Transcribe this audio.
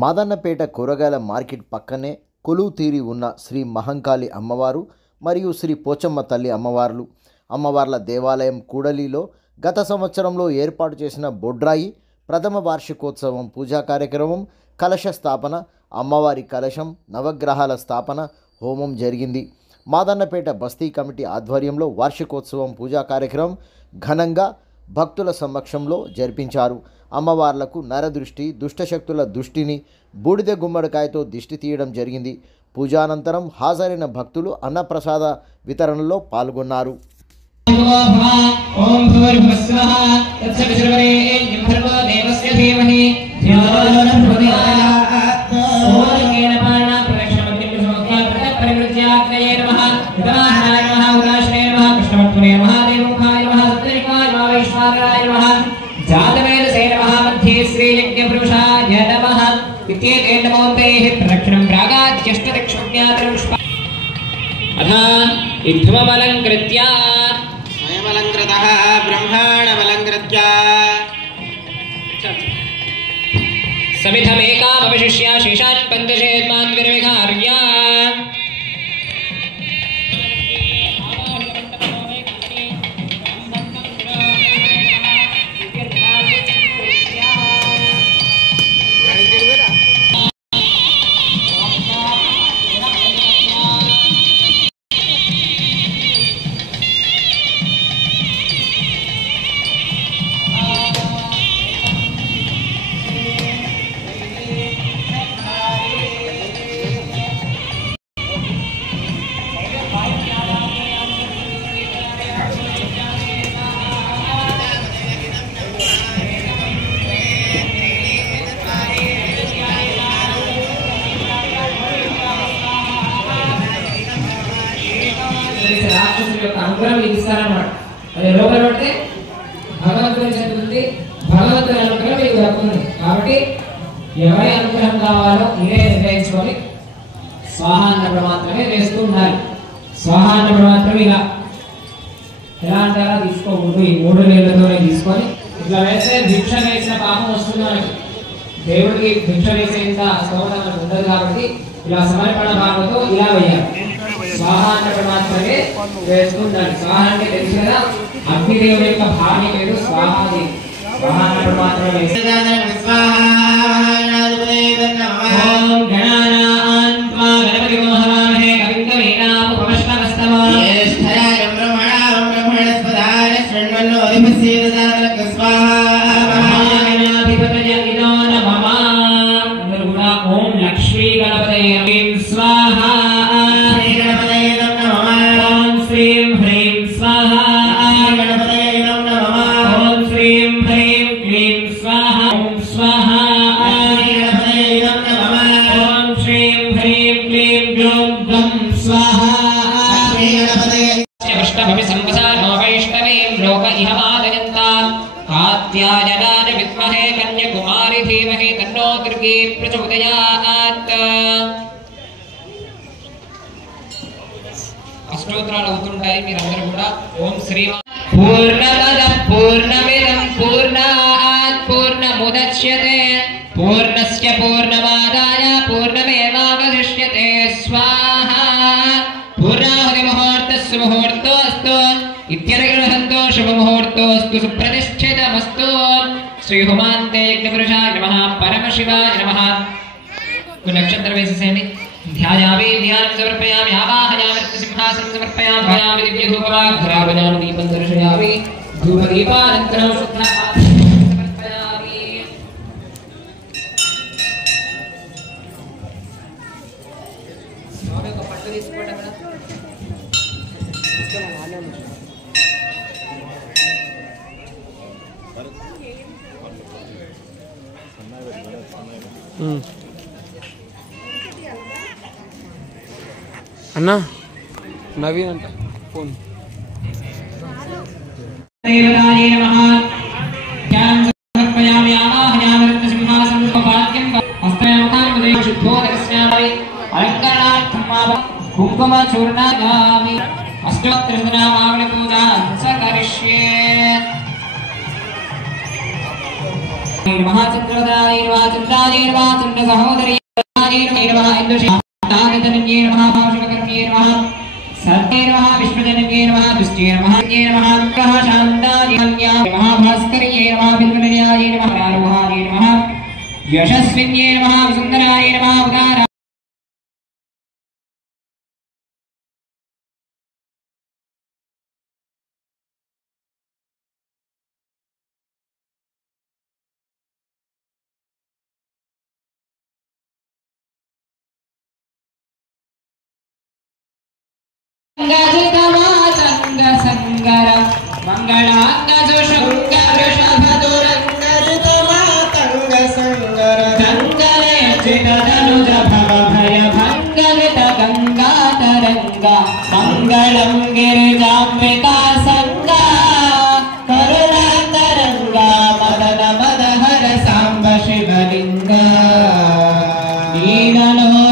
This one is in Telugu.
మాదన్నపేట కూరగాయల మార్కెట్ పక్కనే కొలువు తీరి ఉన్న శ్రీ మహంకాళి అమ్మవారు మరియు శ్రీ పోచమ్మ తల్లి అమ్మవార్ల దేవాలయం కూడలిలో గత సంవత్సరంలో ఏర్పాటు చేసిన బొడ్రాయి ప్రథమ వార్షికోత్సవం పూజా కార్యక్రమం, కలశ స్థాపన, అమ్మవారి కలశం, నవగ్రహాల స్థాపన, హోమం జరిగింది. మాదన్నపేట బస్తీ కమిటీ ఆధ్వర్యంలో వార్షికోత్సవం పూజా కార్యక్రమం ఘనంగా భక్తుల సమక్షంలో జరిపించారు. అమ్మవార్లకు నరదృష్టి, దుష్టశక్తుల దృష్టిని బూడిద గుమ్మడికాయతో దిష్టి తీయడం జరిగింది. పూజానంతరం హాజరైన భక్తులు అన్నప్రసాద వితరణలో పాల్గొన్నారు. इत्थमलङ्कृत्य स्वयमलङ्कृतः ब्रह्माणमलङ्कृत्य समिधमेकामविशिष्य शेषान् पञ्चशेद्माद्विर्विहार्य అనుగ్రహం ఇస్తారన్నమాట. అది లోపల పడితే భగవంతుని చెందుతుంది, భగవంతుని అనుగ్రహం మీకు దక్కుతుంది. కాబట్టి ఎవరి అనుగ్రహం కావాలో మీరే నిర్ణయించుకొని స్వాహాన్నప్పుడు మాత్రమే వేస్తూ ఉండాలి. స్వాహాన్నప్పుడు మాత్రమే ఇలా ఎలా అంటారా తీసుకోకూడదు. ఈ 3 వేళ్లతోనే తీసుకొని ఇట్లా వేస్తే భిక్ష వేసిన పాపం వస్తుంది మనకి. దేవుడికి భిక్ష వేసేంత స్తోమత మనకు ఉండదు కాబట్టి ఇలా సమర్పణ భావంతో ఇలా వేయాలి. స్వాహా అన్నప్పుడు మాత్రమే వేసుకుంటాడు. స్వాహ అంటే తెలుసు కదా, అగ్నిదేవుడి యొక్క భార్య పేరు స్వాహాదేవి. స్వాహా అన్నప్పుడు మాత్రమే ఓం లక్ష్మీ గణపతయే స్వాహా कात्यायनाय विद्महे कन्याकुमारी धीमहि तन्नो दुर्गे प्रचोदयात्. అష్టోత్తరాలు అవుతుంటాయి. మీరందరూ కూడా ఓం శ్రీ పూర్ణమద పూర్ణమిదం పూర్ణాత్ పూర్ణముదచ్యతే పూర్ణస్య పూర్ణమాదాయ పూర్ణమేవావశిష్యతే. స్వాహా. పూర్ణాహుతి ముహూర్తస్సు ముహూర్తోస్తు ఇత్యనుగ్రహంతో శుభముహూర్తోస్తు సుప్రతిష్ఠితమస్తు. శ్రీ హుమాంతే యజ్ఞపురుషాయ నమః పరమశివాయ నమః. నక్షత్ర వేసేసేయండి. ధ్యాయామి ధ్యానం సమర్పయామి ఆవాహయామి సింహాసనం సమర్పయామి దివ్యధూపవాగ్రావణామి దీపం దర్శయామి ధూపదీపానంతరం శుద్ధ సమర్పయామి. స్వామి ఒక పట్టు తీసుకోండి. అన్నా నవీన్ అంట ఫోన్. కుంకుమ చూర్ణామి అష్టోత్తరనామావళి పూజ కరిష్యే. महाचंद्रवदाय नमः चंद्राय नमः चंद्र सहोदरी नमः इंद्रशातानितनये नमः भाषकर्ण्ये नमः सर्वे नमः विश्वजनये नमः दुष्टे नमः नमः ग्रह शान्ताय नमः भास्कर्ये नमः बिल्वलयाय नमः रारुहाय नमः यशस्विन्ये नमः सुंदराय नमः उदार गजतमातंग संगर मंगलांग सुशृंग वृषभदुरंग गजतमातंग संगर गंगले चितदनुज भव भय भंगलित गंगा तरंग मंगलम गिरिजांबिका संगा करुणा तरंगा मदन मदहर सांब शिवलिंग दीनलो